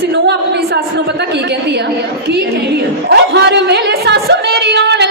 ਸੀ ਨੂੰ ਆਪਣੀ ਸੱਸ ਨੂੰ ਪਤਾ ਕੀ ਕਹਿੰਦੀ ਆ? ਕੀ ਕਹਿੰਦੀ ਆ? ਉਹ ਹਰ ਵੇਲੇ ਸੱਸ ਮੇਰੀ ਆਉਣ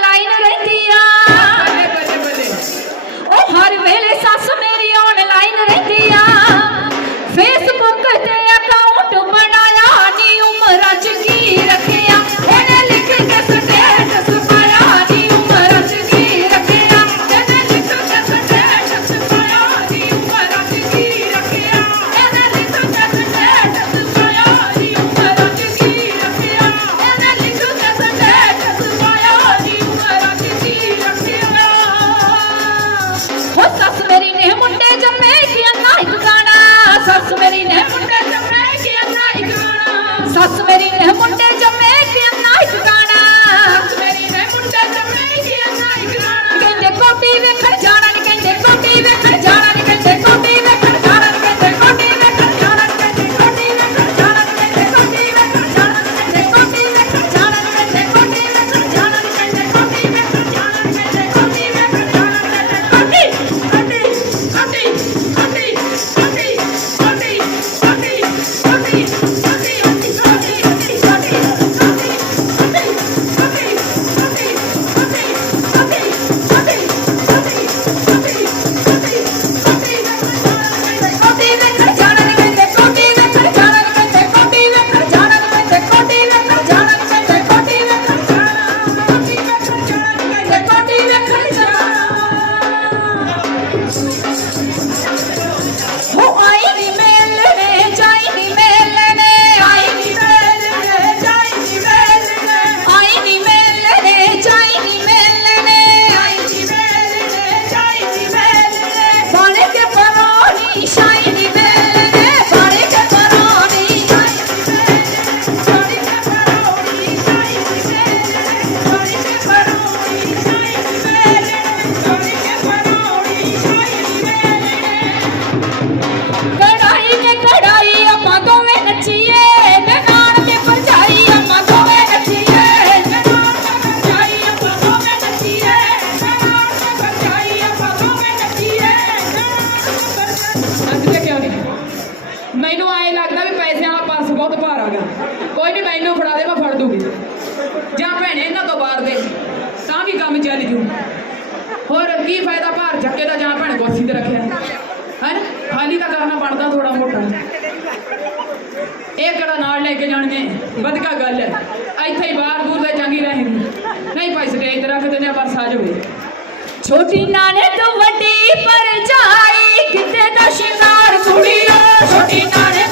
ਇਹ ਕਿਹੜਾ ਨਾਲ ਲੈ ਕੇ ਜਾਣਗੇ ਵਧਕਾ ਗੱਲ ਹੈ। ਇੱਥੇ ਹੀ ਬਾਹਰ ਬੂਰ ਦੇ ਚੰਗੀ ਰਹੇਗੀ ਨਹੀਂ ਭਾਈ, ਸਟੇਜ ਤੇ ਰੱਖ ਦਿੰਦੇ ਆ ਬਸ ਆ ਜਾਵੇ ਛੋਟੀ ਨਾਨੇ ਤੋਂ ਵੱਡੀ ਪਰ ਜਾਈ ਕਿਤੇ ਦਾ ਸ਼ਿੰਗਾਰ ਕੁੜੀਓ ਛੋਟੀ ਨਾਨੇ